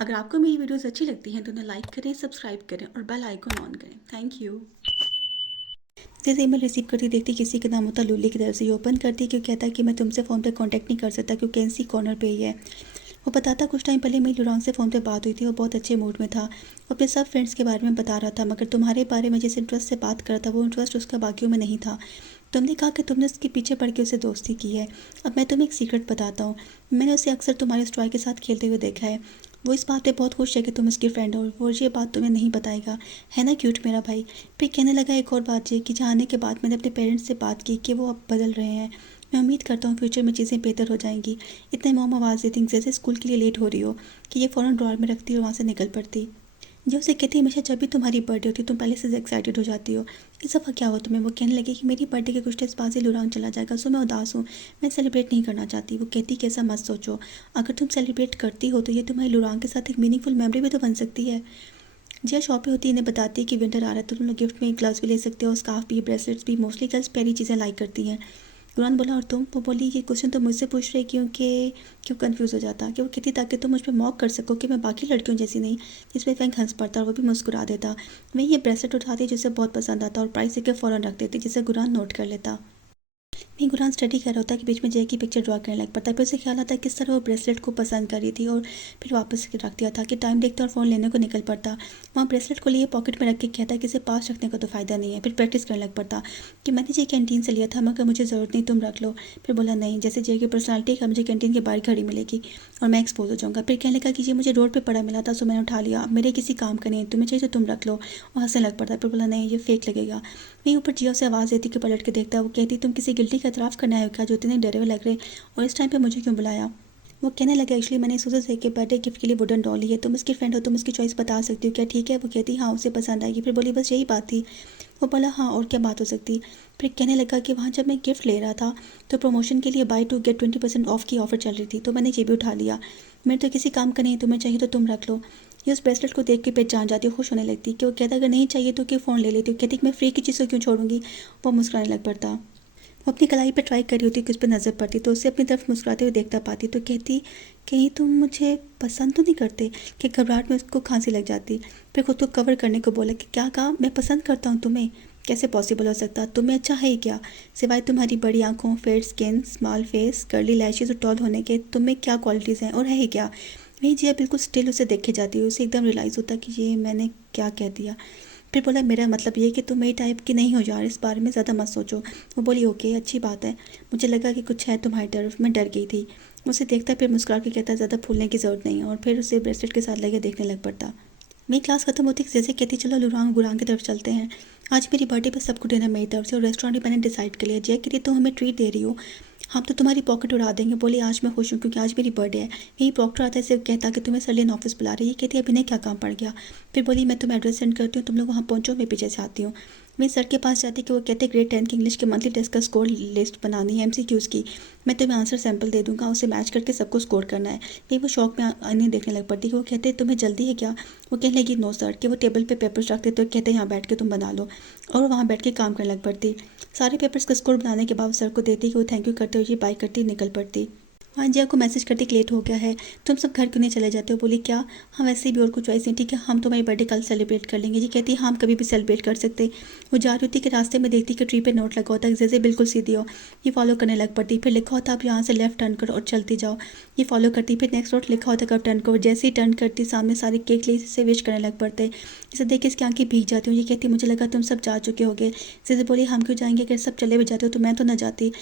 अगर आपको मेरी वीडियोस अच्छी लगती हैं तो उन्हें लाइक करें, सब्सक्राइब करें और बेल आइकन ऑन करें। Thank you. जैसे ईमेल रिसीव करती देखती किसी का नाम होता लूली की तरफ से, ये ओपन करती क्यों कहता है कि मैं तुमसे फ़ोन पे कांटेक्ट नहीं कर सकता क्योंकि एनसी कॉर्नर पे ही है। वो बताता कुछ टाइम पहले मेरी लुरांग से फ़ोन पे बात हुई थी, वो बहुत अच्छे मूड में था, वो अपने सब फ्रेंड्स के बारे में बता रहा था, मगर तुम्हारे बारे में जिस इंटरेस्ट से बात कर रहा था वो इंटरेस्ट उसका बाकियों में नहीं था। तुमने कहा कि तुमने उसके पीछे पड़ के उसे दोस्ती की है। अब मैं तुम्हें एक सीक्रेट बताता हूँ, मैंने उसे अक्सर तुम्हारे स्टॉय के साथ खेलते हुए देखा है। वो इस बात पे बहुत खुश है कि तुम उसकी फ्रेंड हो, वो ये बात तुम्हें नहीं बताएगा, है ना क्यूट मेरा भाई। फिर कहने लगा एक और बात ये कि जानने के बाद मैंने अपने पेरेंट्स से बात की कि वो अब बदल रहे हैं। मैं उम्मीद करता हूँ फ्यूचर में चीज़ें बेहतर हो जाएंगी। इतने मॉम आवाज़ देती जैसे स्कूल के लिए लेट हो रही हो कि ये फ़ौरन ड्रॉर में रखती और वहाँ से निकल पड़ती। जो उसे कहती हमेशा जब भी तुम्हारी बर्थडे होती तुम पहले से एक्साइटेड हो जाती हो। इस दफ़ा क्या हुआ तुम्हें? वो कहने लगी कि मेरी बर्थडे के कुछ डेज बाद ही लुरांग चला जाएगा, सो मैं उदास हूँ, मैं सेलिब्रेट नहीं करना चाहती। वो कहती कि ऐसा मत सोचो, अगर तुम सेलिब्रेट करती हो तो ये तुम्हारी लुरांग के साथ एक मीनिंगफुल मेमोरी भी तो बन सकती है। जिया शॉप पे होती है, इन्हें बताती है कि विंटर आ रहा है तो तुम लोग गिफ्ट में ग्लव्स भी ले सकते हो, स्कार्फ भी, ब्रेसलेट्स भी। मोस्टली गर्ल्स प्यारी चीज़ें लाइक करती हैं। गुरान बोला और तुम? वो बोली ये क्वेश्चन तो मुझसे पूछ रहे क्यों कंफ्यूज हो जाता कि वो कहती ताकि तुम मुझ पर मॉक कर सको कि मैं बाकी लड़कियों जैसी नहीं। जिसमें फैंक हंस पड़ता और वो भी मुस्कुरा देता। मैं ये ब्रेसलेट उठाती जिसे बहुत पसंद आता और प्राइस देकर फ़ौरन रख देती जिसे गुरान नोट कर लेता। मैं गुरान स्टडी कर रहा होता कि बीच में जय की पिक्चर ड्रॉ करने लग पड़ता, फिर उसे ख्याल आता किस तरह वो ब्रेसलेट को पसंद कर रही थी और फिर वापस रख दिया था कि टाइम देखता और फ़ोन लेने को निकल पड़ता। वहाँ ब्रेसलेट को लिए पॉकेट में रख के कहता कि इसे पास रखने का तो फ़ायदा नहीं है। फिर प्रैक्टिस करने लग पड़ता कि मैंने जय कैंटीन से लिया था मगर मुझे ज़रूरत नहीं, तुम रख लो। फिर बोला नहीं, जैसे जय की पर्सनैलिटी का मुझे कैंटीन के बाहर घड़ी मिलेगी और मैं एक्सपोज हो जाऊँगा। फिर कहने लगा कि ये मुझे रोड पर पड़ा मिला था सो मैंने उठा लिया, मेरे किसी काम का नहीं, तुम्हें चाहिए तो तुम रख लो। और हंसने लग पड़ता। फिर बोला नहीं ये फेक लगेगा। वहीं ऊपर जिया से आवाज़ देती कि पलट के देखता। वो कहती तुम किसी गिल्टी का एतराफ़ करने आए हो क्या जो इतने डरे हुए लग रहे और इस टाइम पे मुझे क्यों बुलाया? वो कहने लगा एक्चुअली मैंने सूजन से के बर्थडे गिफ्ट के लिए वुडन डॉल ली है, तुम उसकी फ्रेंड हो, तुम उसकी चॉइस बता सकती हो क्या? ठीक है? वो कहती हाँ उसे पसंद आएगी। फिर बोली बस यही बात थी। वो बोला हाँ और क्या बात हो सकती। फिर कहने लगा कि वहाँ जब मैं गिफ्ट ले रहा था तो प्रमोशन के लिए बाई टू गेट 20% ऑफ की ऑफ़र चल रही थी तो मैंने ये भी उठा लिया। मेरे तो किसी काम का नहीं, तुम्हें चाहिए तो तुम रख लो। ये उस ब्रेसलेट को देख के पहचान जाती है, खुश होने लगती कि वो कहता अगर नहीं चाहिए तो क्या फ़ोन ले लेती। वो कहती कि मैं फ्री की चीज़ को क्यों छोड़ूंगी। वो मुस्कुराने लग पड़ता। वो अपनी कलाई पर ट्राई कर रही होती कि उस पर नज़र पड़ती तो उसे अपनी तरफ मुस्कुराते हुए देखता पाती तो कहती कहीं तुम मुझे पसंद तो नहीं करते। कि घबराहट में उसको खांसी लग जाती। फिर खुद को कवर करने को बोला कि क्या कहा? मैं पसंद करता हूँ तुम्हें? कैसे पॉसिबल हो सकता? तुम्हें अच्छा है ही क्या? सिवाय तुम्हारी बड़ी आंखों, fair skin, small face, curly lashes और टॉल होने के तुम्हें क्या क्वालिटीज़ हैं और है ही क्या? वही जिया बिल्कुल स्टिल उसे देखे जाती है। उसे एकदम रियलाइज़ होता कि ये मैंने क्या कह दिया। फिर बोला मेरा मतलब ये कि तुम मेरी टाइप की नहीं हो यार, इस बारे में ज़्यादा मत सोचो। वो बोली ओके अच्छी बात है, मुझे लगा कि कुछ है तुम्हारी तरफ, मैं डर गई थी। उसे देखता फिर मुस्कुरा के कहता ज़्यादा फूलने की ज़रूरत नहीं और फिर उसे ब्रेसलेट के साथ लगे देखने लग पड़ता। मेरी क्लास खत्म होती जैसे कहती चलो लुरांग गुरांग की तरफ चलते हैं। आज मेरी बर्थडे पर सबको डिनर मेरी तरफ से और रेस्टोरेंट भी मैंने डिसाइड कर लिया। जय कहती तुम हमें ट्रीट दे रही हो, हम तो तुम्हारी पॉकेट उड़ा देंगे। बोली आज मैं खुश हूँ क्योंकि आज मेरी बर्थडे है। यही प्रॉक्टर आता है सिर्फ कहता कि तुम्हें सरलिन ऑफिस बुला रही है। कहती अभी नहीं क्या काम पड़ गया। फिर बोली मैं तुम्हें एड्रेस सेंड करती हूँ, तुम लोग वहाँ पहुँचो, मैं पीछे से आती हूँ। मैं सर के पास जाती कि वो कहते ग्रेड 10 के इंग्लिश के मंथली टेस्ट का स्कोर लिस्ट बनानी है MCQs की। मैं तुम्हें आंसर सैंपल दे दूंगा, उसे मैच करके सबको स्कोर करना है। ये वो शौक में आने देखने लग पड़ती कि वो कहते तुम्हें जल्दी है क्या? वो कहने लगी नो सर। कि वो टेबल पे पेपर्स रखते तो कहते यहाँ बैठ के तुम बना लो और वो वहाँ बैठ के काम करने लग पड़ती। सारे पेपर्स का स्कोर बनाने के बाद सर को देती कि वो थैंक यू करते हुए बाय करती निकल पड़ती। हाँ जिया को मैसेज करती कि लेट हो गया है, तुम सब घर क्यों नहीं चले जाते हो? बोली क्या? हाँ वैसे भी और कुछ चॉइस नहीं, ठीक है हम तुम्हारी बर्थडे कल सेलिब्रेट कर लेंगे। जी कहती हाँ हम कभी भी सेलिब्रेट कर सकते। वो जा रही होती कि रास्ते में देखती कि ट्री पे नोट लगा होता है जैसे बिल्कुल सीधी हो। ये फॉलो करने लग पड़ती। फिर लिखा होता आप यहाँ से लेफ्ट टर्न करो और चलती जाओ। ये फॉलो करती। फिर नेक्स्ट नोट लिखा होता कब टर्न करो। जैसे ही टर्न करती सामने सारे केक ले से विश करने लग पड़ते। इसे देख के इसकी आंखें भीग जाती हूँ। ये कहती मुझे लगा तुम सब जा चुके होगे। जैसे बोली हम क्यों जाएंगे, अगर सब चले भी जाते हो तो मैं तो ना जाती।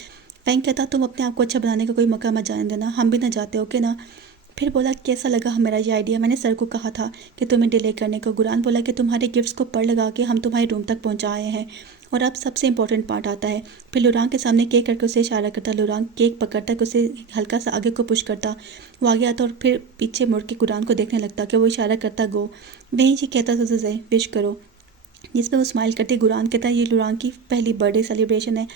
फैंक कहता तुम अपने आप को अच्छा बनाने का कोई मौका मत जाने देना, हम भी ना जाते ओके ना। फिर बोला कैसा लगा मेरा ये आइडिया? मैंने सर को कहा था कि तुम्हें डिले करने को। गुरान बोला कि तुम्हारे गिफ्ट्स को पढ़ लगा के हम तुम्हारे रूम तक पहुंचाए हैं। और अब सबसे इंपॉर्टेंट पार्ट आता है। फिर लुरांग के सामने केक करके उसे इशारा करता। लुरांग केक पकड़ता कि उसे हल्का सा आगे को पुश करता। वो आगे आता और फिर पीछे मुड़ के गुरान को देखने लगता कि वो इशारा करता गो। वहीं जी कहता तुझे विश करो, जिस पर वो स्माइल करती। गुरान कहता ये लुरांग की पहली बर्थडे सेलिब्रेशन है,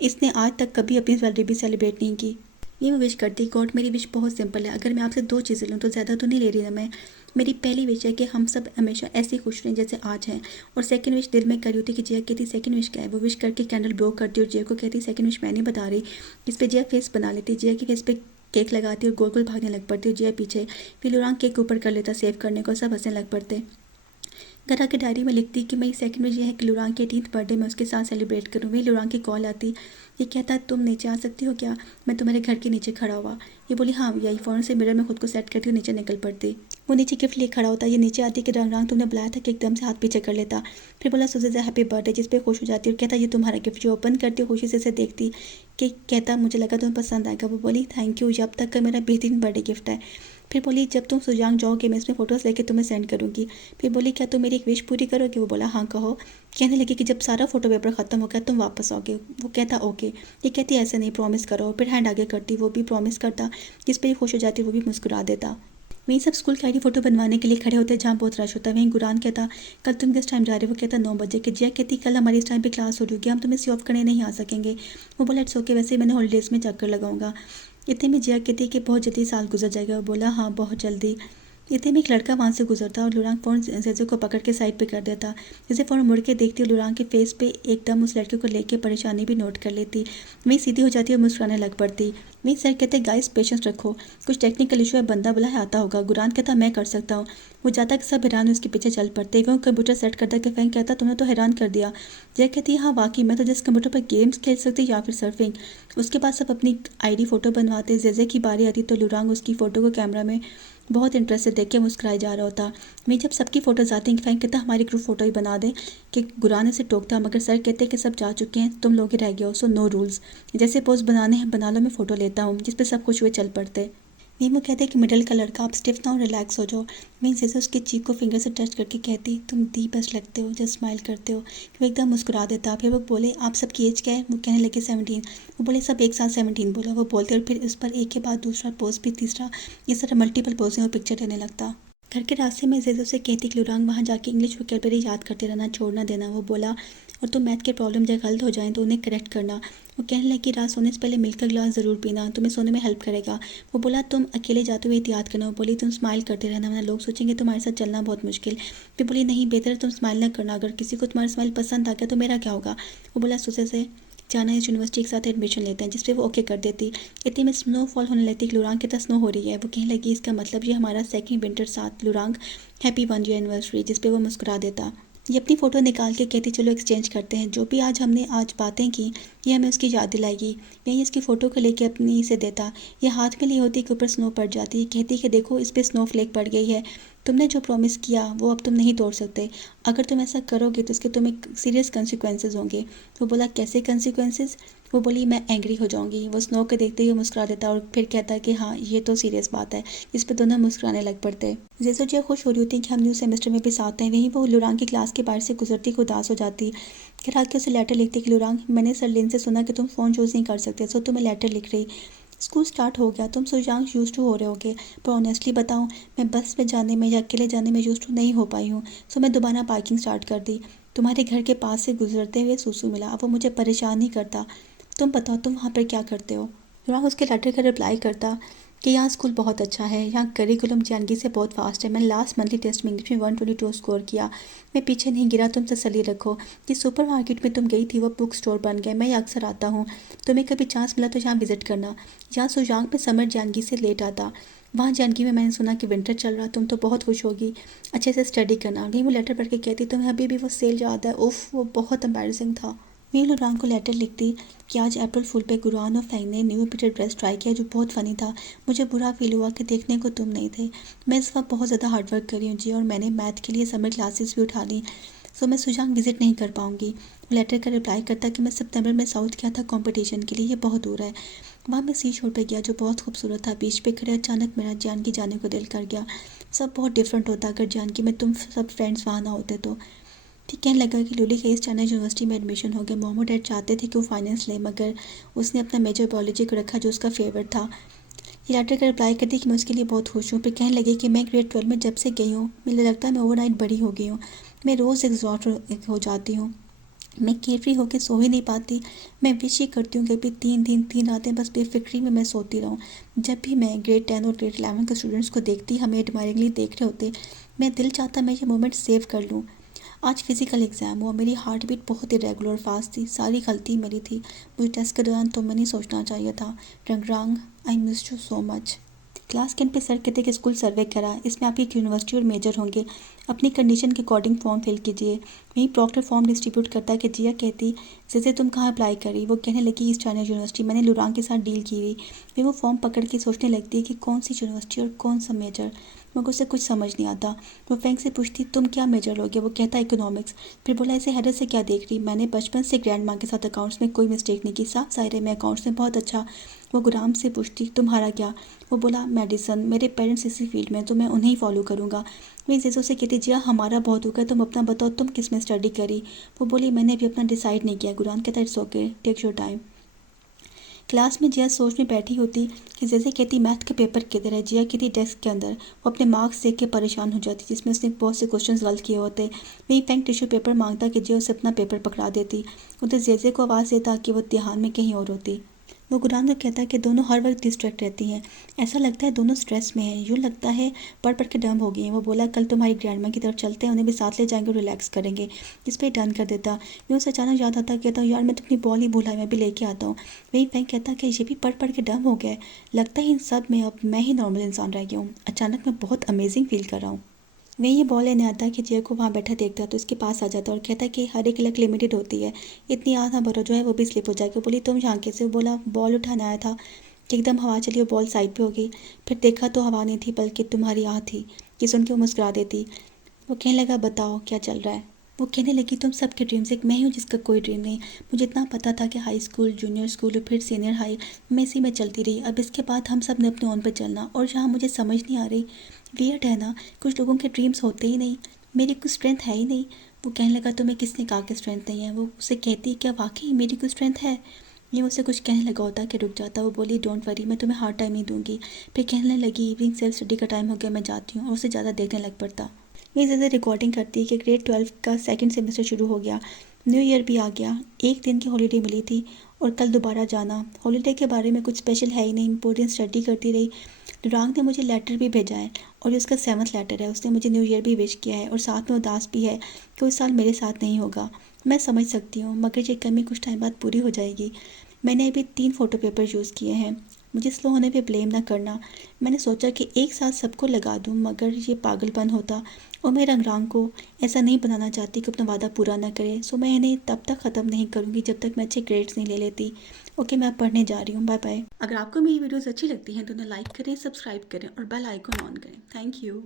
इसने आज तक कभी अपनी बर्थडे भी सेलिब्रेट नहीं की। ये मैं विश करती गॉड मेरी विश बहुत सिंपल है, अगर मैं आपसे दो चीज़ें लूँ तो ज़्यादा तो नहीं ले रही ना मैं। मेरी पहली विश है कि हम सब हमेशा ऐसे खुश रहें जैसे आज हैं। और सेकंड विश दिल में करी होती कि जिया कहती सेकंड विश क्या है। वो विश करके कैंडल ब्लो करती और जिया को कहती सेकंड विश मैं नहीं बता रही। इस पर जिया फेस बना लेती। जिया के फेस पे केक लगाती और गोल गोल भागने लग पड़ती और जिया पीछे। फिर लुरांग केक ऊपर कर लेता सेव करने को, सब हंसने लग पड़ते। घर आके डायरी में लिखती कि मेरी सेकंड विश ये है कि लुरांग के 18th बर्थडे में उसके साथ सेलिब्रेट करूँ। वही लुरांग की कॉल आती, ये कहता तुम नीचे आ सकती हो क्या, मैं तुम्हारे घर के नीचे खड़ा हुआ। ये बोली हाँ यही, फ़ौरन से मिरर में खुद को सेट करती और नीचे निकल पड़ती। वो नीचे गिफ्ट लिए खड़ा होता, ये नीचे आती कि रंग तुमने बुलाया था, कि एकदम से हाथ पीछे कर लेता। फिर बोला सुज़े हैप्पी बर्थडे, जिस पे खुश हो जाती और कहता ये तुम्हारा गिफ्ट। जो ओपन करती खुशी से देखती कि कहता मुझे लगा तुम्हें पसंद आएगा। वो बोली थैंक यू, जब तक का मेरा बेहतरीन बर्थडे गिफ्ट है। फिर बोली जब तुम सुजांग जाओगे मैं इसमें फ़ोटोज़ लेके तुम्हें सेंड करूँगी। फिर बोली क्या तुम मेरी एक विश पूरी करोगे। वो बोला हाँ कहो। कहने लगी कि जब सारा फोटो पेपर ख़त्म हो गया तुम वापस आओगे। वो कहता ओके। ये कहती ऐसे नहीं, प्रॉमिस करो। फिर हैंड आगे करती, वो भी प्रॉमिस करता, जिस पर खुश हो जाती, वो भी मुस्कुरा देता। वहीं सब स्कूल की आईडी फोटो बनवाने के लिए खड़े होते जहाँ बहुत रश होता है। वहीं गुरान कहता कल तुम किस टाइम जा रहे हो। वो कहता 9 बजे। कि जिया कहती कल हमारी इस टाइम पे क्लास हो रही होगी, हम तुम्हें सी ऑफ करने नहीं आ सकेंगे। वो बोला इट्स ओके, वैसे मैंने हॉलीडेज़ में चक्कर लगाऊंगा। इतने में जिया कहती कि बहुत जल्दी साल गुजर जाएगा। वो बोला हाँ बहुत जल्दी। इतने में एक लड़का वहाँ से गुजरता और लुरांग फ़ौरन जेजे को पकड़ के साइड पे कर देता। जैसे फ़ौरन मुड़ के देखती और लुरांग के फेस पे एकदम उस लड़के को लेके परेशानी भी नोट कर लेती। वहीं सीधी हो जाती और मुस्कुराने लग पड़ती। वहीं सर कहते गाइस पेशेंस रखो, कुछ टेक्निकल इशू है, बंदा बुला है आता होगा। गुरान कहता मैं कर सकता हूँ। वो जाता कि सब हैरान उसके पीछे चल पड़ते। वो कंप्यूटर सेट करता कि फैंक कहता तुमने तो हैरान कर दिया। जय कहती हाँ वाकई, मैं तो जिस कंप्यूटर पर गेम्स खेल सकती या फिर सर्फिंग। उसके बाद सब अपनी आईडी फ़ोटो बनवाते। जेजे की बारी आती तो लुरांग उसकी फ़ोटो को कैमरा में बहुत इंटरेस्ट से देख के मुस्कुराया जा रहा होता। मैं जब सबकी फ़ोटोज़ आती हैं फैंक कहता हमारी ग्रुप फ़ोटो ही बना दे। कि गुरान से टोकता, मगर सर कहते कि सब जा चुके हैं, तुम लोग ही रह गए हो, सो नो रूल्स। जैसे पोज बनाने हैं बना लो, मैं फ़ोटो लेता हूँ। जिस पे सब कुछ हुए चल पड़ते। मीमू कहते कि मिडिल का लड़का आप स्टिफ ना हो, रिलैक्स हो जाओ। मीन जैसे उसकी चीक को फिंगर से टच करके कहती तुम दी बेस्ट लगते हो जब स्माइल करते हो। वो एकदम मुस्कुरा देता। फिर वो बोले आप सबकी एज क्या है। वो कहने लगे 17। वो बोले सब एक साथ 17 बोला। वो बोलते और फिर उस पर एक के बाद दूसरा पोज भी तीसरा, इस तरह मल्टीपल पोजिंग और पिक्चर लेने लगता। घर के रास्ते में जेजो से कहती कि लुरांग वहाँ जाके इंग्लिश वोकैबुलरी याद करते रहना, छोड़ना देना। वो बोला और तुम मैथ के प्रॉब्लम जब गलत हो जाएं तो उन्हें करेक्ट करना। वो कहने लगी रात सोने से पहले मिल्क का गिलास ज़रूर पीना, तुम्हें सोने में हेल्प करेगा। वो बोला तुम अकेले जाते हुए याद करना। वो बोली तुम स्माइल करते रहना वरना लोग सोचेंगे तुम्हारे साथ चलना बहुत मुश्किल। फिर बोली नहीं बेहतर तुम स्माइल ना करना, अगर किसी को तुम्हारा स्माइल पसंद आ गया तो मेरा क्या होगा। वो बोला सुसे से जाना इस यूनिवर्सिटी के साथ एडमिशन लेते हैं, जिस पे वो ओके कर देती। इतने में स्नोफॉल होने लगती कि लुरांग के पास स्नो हो रही है। वो कहने लगी इसका मतलब ये हमारा सेकंड विंटर साथ लुरांग हैप्पी 1 ईयर एनिवर्सरी, जिस पे वो मुस्कुरा देता। ये अपनी फ़ोटो निकाल के कहती चलो एक्सचेंज करते हैं, जो भी हमने आज बातें की ये हमें उसकी याद दिलाएगी। मैं इसकी फ़ोटो को लेके अपनी इसे देता। ये हाथ में ली होती कि ऊपर स्नो पड़ जाती। कहती कि देखो इस पर स्नो फ्लेक पड़ गई है, तुमने जो प्रॉमिस किया वो अब तुम नहीं तोड़ सकते। अगर तुम ऐसा करोगे तो इसके तुम्हें सीरियस कंसिक्वेंसेज होंगे। वो बोला कैसे कंसिक्वेंसेज। वो बोली मैं एंग्री हो जाऊंगी। वो स्नो को देखते हुए मुस्कुरा देता और फिर कहता कि हाँ ये तो सीरियस बात है। इस पर दोनों मुस्कुराने लग पड़ते। जैसे जिया खुश हो रही होती कि हम न्यू सेमेस्टर में भी साथ हैं, वहीं वो लुरांग की क्लास के बाहर से गुजरती को उदास हो जाती। फिर आके उसे लेटर लिखती कि लुरांग मैंने सरलिन से सुना कि तुम फ़ोन यूज़ नहीं कर सकते, सो तुम्हें लेटर लिख रही। स्कूल स्टार्ट हो गया, तुम सुजांग यूज टू हो रहे होगे, पर ऑनेस्टली बताऊं मैं बस में जाने में या अकेले जाने में यूज टू नहीं हो पाई हूँ। सो मैं दोबारा बाइकिंग स्टार्ट कर दी। तुम्हारे घर के पास से गुजरते हुए सूसू मिला, अब वो मुझे परेशान नहीं करता। तुम बताओ तुम वहाँ पर क्या करते हो। लुरांग उसके लेटर का रिप्लाई करता कि यहाँ स्कूल बहुत अच्छा है, यहाँ करिकुलम जानगी से बहुत फास्ट है। मैंने लास्ट मंथली टेस्ट में इंग्लिश में 122 स्कोर किया। मैं पीछे नहीं गिरा, तुम तसल्ली रखो। जिस सुपर मार्केट में तुम गई थी वो बुक स्टोर बन गया, मैं अक्सर आता हूँ। तुम्हें कभी चांस मिला तो यहाँ विजिट करना। यहाँ सुजांग में समर जानगी से लेट आता। वहाँ जानगी में मैंने सुना कि विंटर चल रहा, तुम तो बहुत खुश होगी, अच्छे से स्टडी करना। नहीं वो लेटर पढ़ के कहती तुम्हें अभी भी वो सेल याद है, उफ वो बहुत एम्बैरेसिंग था। मैं लुरांग को लेटर लिखती कि आज अप्रैल फुल पे गुरआन और फैंग ने न्यू पीटर ड्रेस ट्राई किया जो बहुत फ़नी था। मुझे बुरा फील हुआ कि देखने को तुम नहीं थे। मैं इस वक्त बहुत ज़्यादा हार्डवर्क कर रही हूँ जी, और मैंने मैथ के लिए समर क्लासेस भी उठा ली, सो मैं सुजांग विजिट नहीं कर पाऊँगी। वो लेटर का रिप्लाई करता कि मैं सितंबर में साउथ गया था कंपटीशन के लिए, ये बहुत दूर है। वहाँ मैं सी शोर पर गया जो बहुत खूबसूरत था। बीच पे खड़े अचानक मेरा जानकी जाने को दिल कर गया। सब बहुत डिफरेंट होता अगर जानकी में तुम सब फ्रेंड्स वहाँ ना होते तो। ठीक कहने लगा कि लूली के इस चेन्नई यूनिवर्सिटी में एडमिशन हो गया। मोमो डैड चाहते थे कि वो फाइनेंस ले, मगर उसने अपना मेजर बायोलॉजी को रखा जो उसका फेवरेट था। ये लेटर का रिप्लाई करती कि मैं उसके लिए बहुत खुश हूँ। फिर कहने लगी कि मैं ग्रेड 12 में जब से गई हूँ मुझे लगता है मैं ओवरनाइट बड़ी हो गई हूँ। मैं रोज़ एग्जॉस्ट हो जाती हूँ, मैं केयरफ्री होकर सो ही नहीं पाती। मैं विश ही करती हूँ कि अभी 3 दिन 3 रातें बस बेफिक्री में मैं सोती रहूँ। जब भी मैं ग्रेड 10 और ग्रेड 11 के स्टूडेंट्स को देखती हमें एडमायरिंगली देख रहे होते, मैं दिल चाहता मैं ये मोमेंट सेव कर लूँ। आज फिजिकल एग्ज़ाम हुआ, मेरी हार्ट बीट बहुत इरेगुलर फास्ट थी, सारी गलती मेरी थी। मुझे टेस्ट के दौरान तो मैं नहीं सोचना चाहिए था। रंगरांग I miss you so much. Class camp पे सर कहते कि स्कूल सर्वे करा, इसमें आपकी यूनिवर्सिटी और मेजर होंगे, अपनी कंडीशन के अकॉर्डिंग फॉर्म फिल कीजिए। वहीं प्रॉक्टर फॉर्म डिस्ट्रीब्यूट करता कि जिया कहती जैसे तुम कहाँ अप्लाई करी, वो कहने लगी ईस्ट चाइना यूनिवर्सिटी, मैंने लुरांग के साथ डील की हुई। फिर वो फॉर्म पकड़ के सोचने लगती है कि कौन सी यूनिवर्सिटी और कौन सा मेजर, मगर उसे कुछ समझ नहीं आता। वो फैंक से पूछती तुम क्या मेजर लोगे, वो कहता इकोनॉमिक्स। फिर बोला ऐसे हैरत से क्या देख रही, मैंने बचपन से ग्रैंड माँ के साथ अकाउंट्स में कोई मिस्टेक नहीं की, साफ ज़ाहिर है मैं अकाउंट्स में बहुत अच्छा। वो गुराम से पूछती तुम्हारा क्या, वो बोला मेडिसन, मेरे पेरेंट्स इसी फील्ड में, तो मैं उन्हें ही फॉलो करूँगा। वही जीजो से कहती जिया हमारा बहुत होगा, तुम अपना बताओ तुम किस में स्टडी करी। वो बोली मैंने अभी अपना डिसाइड नहीं किया। गुराम कहता it's okay, take your time. Class में जिया सोच में बैठी होती कि जैसे कहती मैथ के पेपर किधर है, जिया कहती डेस्क के अंदर। वो अपने मार्क्स देख के परेशान हो जाती जिसमें उसने बहुत से क्वेश्चंस गलत किए होते। वही फैंक टिश्यू पेपर मांगता कि जिया उसे अपना पेपर पकड़ा देती। उधर जेजे को आवाज़ देता कि वो ध्यान में कहीं और होती। वो गुराम को कहता है कि दोनों हर वक्त डिस्ट्रैक्ट रहती हैं, ऐसा लगता है दोनों स्ट्रेस में हैं, यूँ लगता है पढ़ पढ़ के डम हो गई हैं। वो बोला कल तुम्हारी ग्रैंड माँ की तरफ चलते हैं, उन्हें भी साथ ले जाएंगे और रिलैक्स करेंगे। इस पर डन कर देता। यूँ उसे अचानक याद आता, कहता यार मैं तो अपनी बॉल ही भूला, मैं भी लेके आता हूँ। वही फैंक कहता कि ये भी पढ़ पढ़ के डम हो गया है, लगता है इन सब में अब मैं ही नॉर्मल इंसान रह गया हूँ, अचानक मैं बहुत अमेजिंग फील कर रहा हूँ। वह ये बॉल लेने आता है कि जय को वहाँ बैठा देखता तो इसके पास आ जाता और कहता है कि हर एक लक लिमिटेड होती है, इतनी आधा भरो जो है वो भी स्लिप हो जाएगी। बोली तुम यहाँ कैसे, बोला बॉल उठाने आया था कि एकदम हवा चली और बॉल साइड पे हो गई, फिर देखा तो हवा नहीं थी बल्कि तुम्हारी आह थी। कि सुन के वो मुस्कुरा देती। वो कहने लगा बताओ क्या चल रहा है। वो कहने लगी तुम सबके ड्रीम्स, एक मैं हूँ जिसका कोई ड्रीम नहीं। मुझे इतना पता था कि हाई स्कूल जूनियर स्कूल और फिर सीनियर हाई मैं इसी में चलती रही, अब इसके बाद हम सब ने अपने ओन पे चलना। और जहाँ मुझे समझ नहीं आ रही, वियर्ड है ना, कुछ लोगों के ड्रीम्स होते ही नहीं, मेरी कुछ स्ट्रेंथ है ही नहीं। वो कहने लगा तुम्हें किसने कहा कि स्ट्रेंथ नहीं है। वो उसे कहती क्या वाकई मेरी कुछ स्ट्रेंथ है। ये मुझसे कुछ कहने लगा होता कि रुक जाता। वो बोली डोंट वरी, मैं तुम्हें हार्ड टाइम ही दूंगी। फिर कहने लगी इवनिंग सेल्फ स्टडी का टाइम हो गया, मैं जाती हूँ, और उसे ज़्यादा देखने लग पड़ता। मैं ज़्यादा रिकॉर्डिंग करती है कि ग्रेड 12 का सेकंड सेमेस्टर शुरू हो गया, न्यू ईयर भी आ गया, एक दिन की हॉलीडे मिली थी और कल दोबारा जाना। हॉलीडे के बारे में कुछ स्पेशल है ही नहीं, पूरे दिन स्टडी करती रही। दुरांग ने मुझे लेटर भी भेजा है और ये उसका 7th लेटर है। उसने मुझे न्यू ईयर भी विश किया है और साथ में उदास भी है कि इस साल मेरे साथ नहीं होगा। मैं समझ सकती हूँ मगर ये कमी कुछ टाइम बाद पूरी हो जाएगी। मैंने अभी 3 फ़ोटो पेपर यूज़ किए हैं, मुझे स्लो होने पे ब्लेम ना करना। मैंने सोचा कि एक साथ सबको लगा दूँ मगर ये पागलपन होता और मैं रंगरांग को ऐसा नहीं बनाना चाहती कि अपना वादा पूरा ना करे। सो मैं इन्हें तब तक ख़त्म नहीं करूँगी जब तक मैं अच्छे ग्रेड्स नहीं ले लेती। ओके मैं अब पढ़ने जा रही हूँ, बाय बाय। अगर आपको मेरी वीडियोस अच्छी लगती हैं तो उन्हें लाइक करें, सब्सक्राइब करें और बेल आइकन ऑन करें। Thank you.